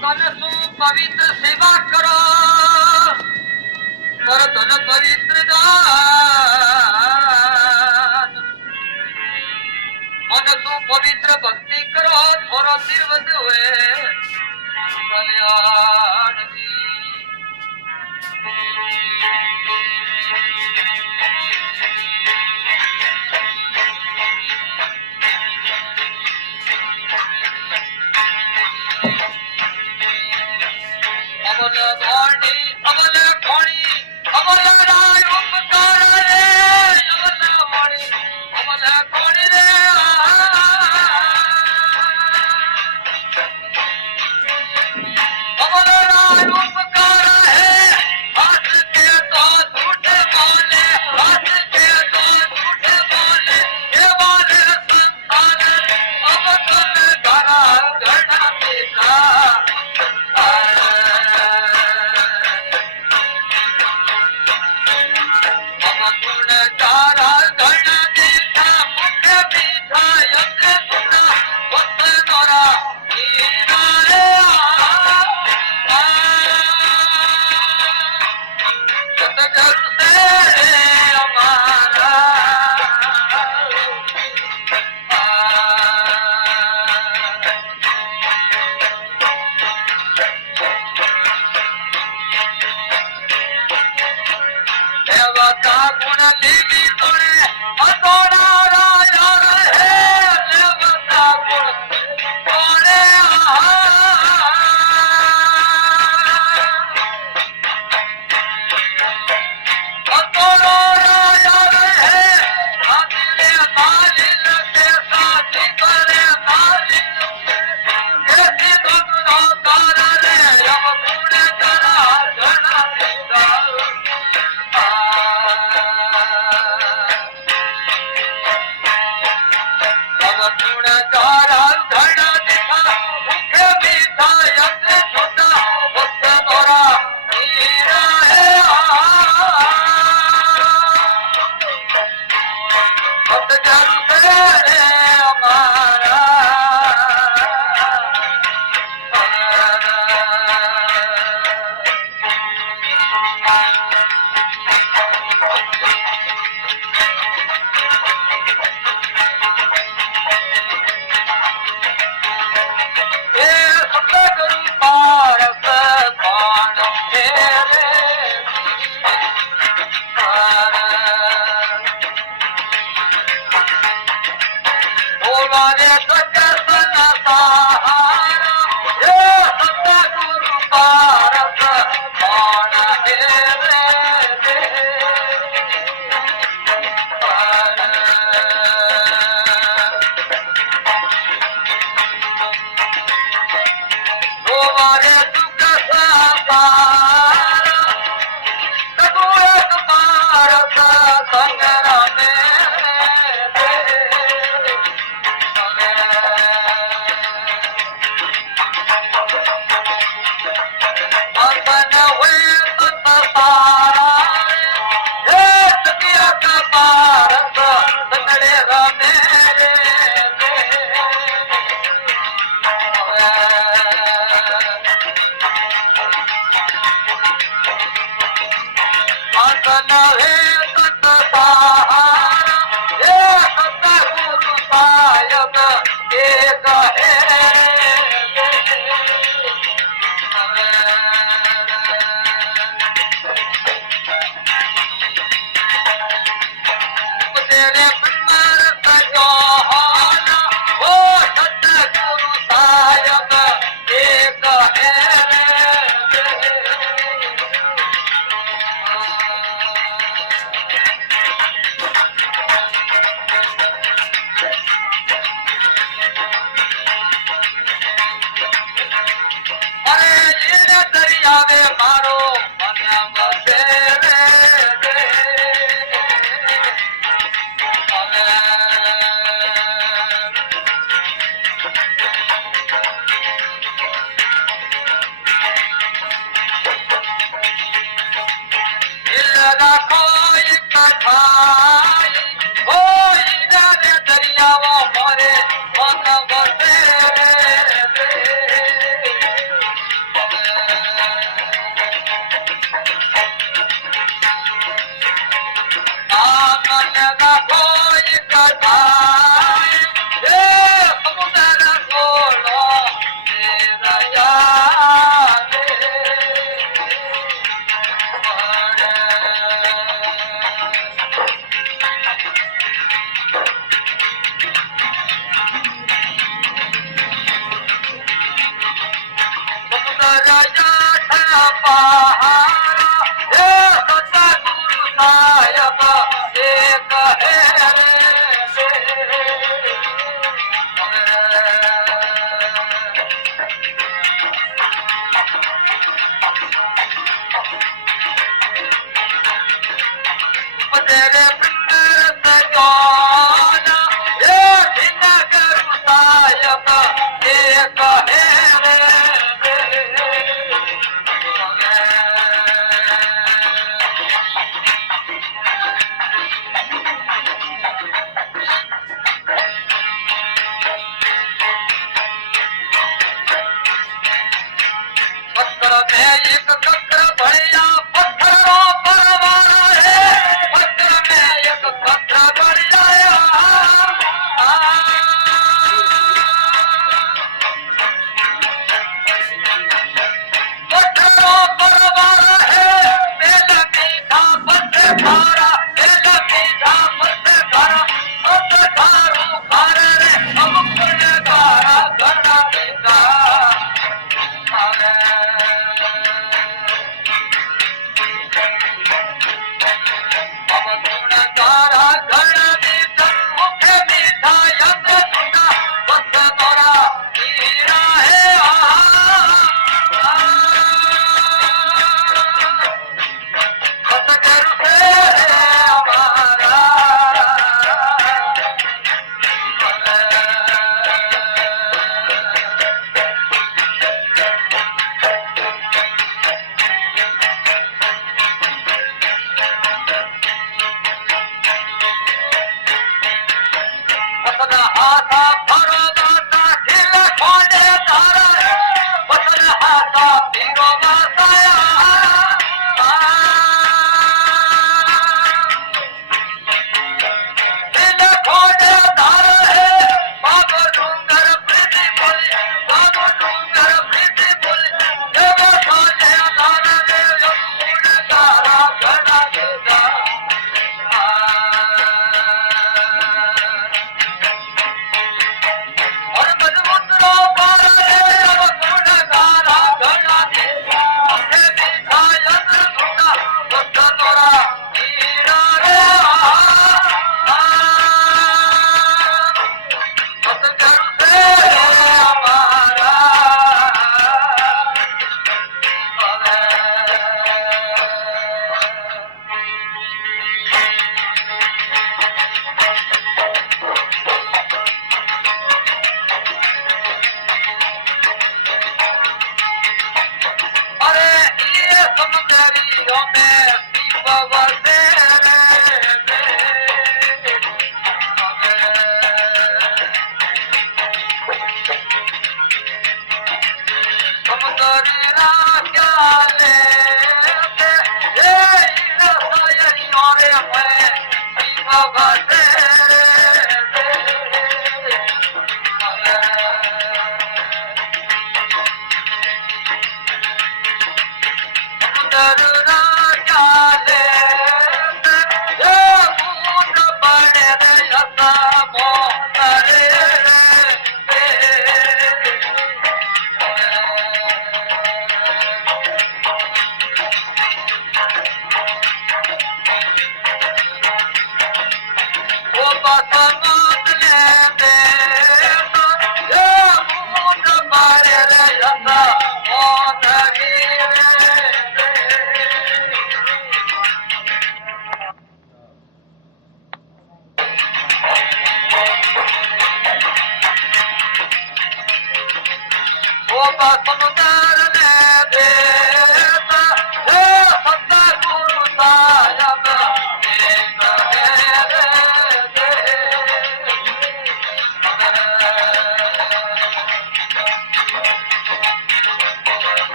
તન શું પવિત્ર સેવા કરો પર તન પવિત્ર દાન મન શું પવિત્ર ભક્તિ કરો થોડો દિવસ હોય કલ્યાણ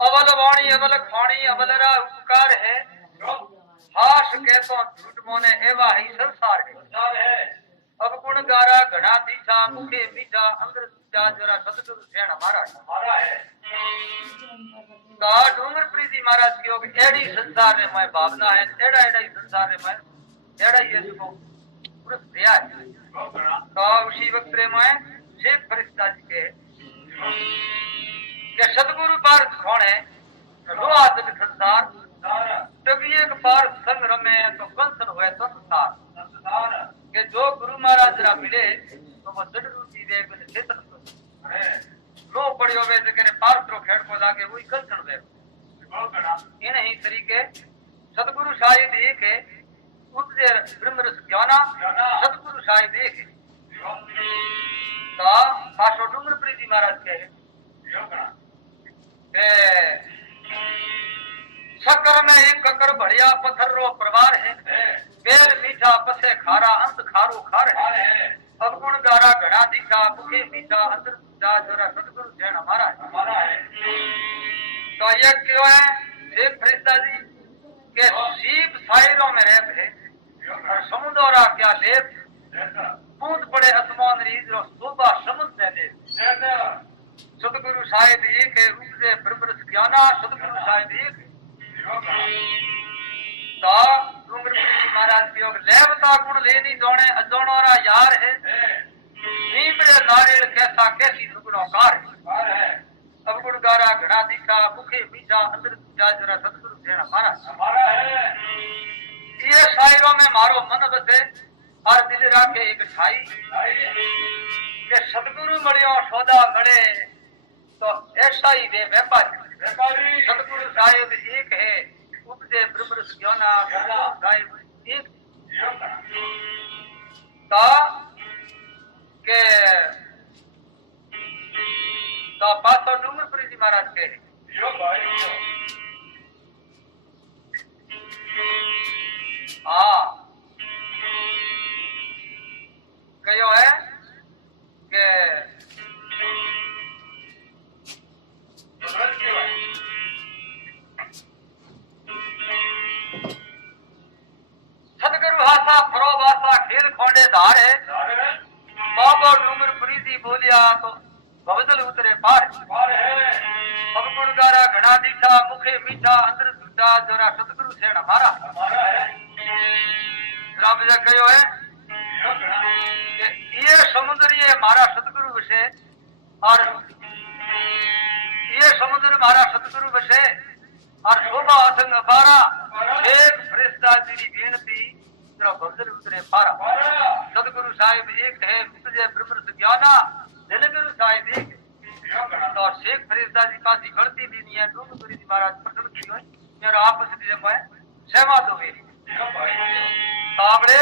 अवल वाणी अवल खाणी अवलरा उपकार है हाश के तो झूठ मोने एवा ही संसार है अब गुण गारा घना दीछा मुखे मीठा अंदर सूजा जरा सतगुरु सेण हमारा है का डूंगर प्रीति महाराज की योग एड़ी संसार रे मैं भावना है एड़ा एड़ा ही संसार रे मैं एड़ा ही इसको पुरुष दिया है का उसी वक्त रे मैं शेख फरिश्ता जी के सतगुरु पार कौन है रो आदमी संसार जब एक बार संग रमे तो कंसन हुए तो संसार के जो गुरु महाराज रा मिले तो वो जड़ रूपी दे बिन चेतन लो पड़ियो वे जे करे पार त्रो खेड़ को लागे वही कंसन दे इन ही तरीके सतगुरु शायद एक है उपजे ब्रह्म रस ज्ञाना सतगुरु शायद एक है ता पासो डूंगर प्रीति महाराज के शक्कर में एक ककर बढ़िया पत्थर रो प्रवार है बेल मीठा पसे खारा अंत खारो खार है अब गुण गारा घड़ा दीठा मुखे मीठा अंदर जा जरा सतगुरु जैन हमारा है तो ये क्यों है शेख फरिश्ता जी के सीप साइरों में रहते है और समुद्रा क्या लेप बूंद पड़े आसमान रीज रो शोभा समुद्र में ले सतगुरु शायद एक है उपजे ब्रह्म ज्ञाना सतगुरु शायद एक ता डूंगर प्रीति महाराज की योग लेवता गुण लेनी जोने अजोणोरा यार है नीबड़े नारियल कैसा कैसी सुगुणों कार है अब गुण गारा घड़ा दीखा मुखे मीठा अंदर जा जरा सतगुरु सेण हमारा है ये शायरों में मारो मन बसे और दिल राखे एक ठाई के सतगुरु मड़ियो सौदा मड़े तो ऐसा ही दे व्यापारी सतगुरु साहिब एक है उपजे ब्रह्म ज्ञाना साहिब एक ता के तो पासो डूंगर प्रीति महाराज के हाँ कहो है के सतगुरु हासा फरो वासा खेल खोंडे धार है बाबा डूंगर प्रीति बोलिया तो भवदल उतरे पार है अब गुण गारा घड़ा दीठा मुखे मीठा अंदर झूठा जरा सतगुरु सेण हमारा है राम जी कहो है ये समुद्र ये हमारा सतगुरु विषय और ये समुद्र हमारा सतगुरु विषय और शोभा असंग अपारा एक फरिश्ता जी की बेनती तेरा भवदल उतरे पारा सतगुरु साहिब एक है उपजे ब्रह्म ज्ञाना दिलगुरु साहिब एक तो शेख फरिश्ता जी पास गलती भी नहीं है डूंगर प्रीति महाराज प्रसन्न की हुई मेरा आपस में मैं सहमत हो गई ताबड़े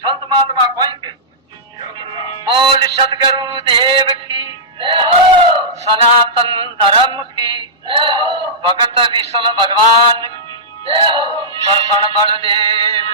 संत महात्मा कोई के बोल सतगुरु देव की सनातन धर्म की भगत विशल भगवान दर्शन बलदेव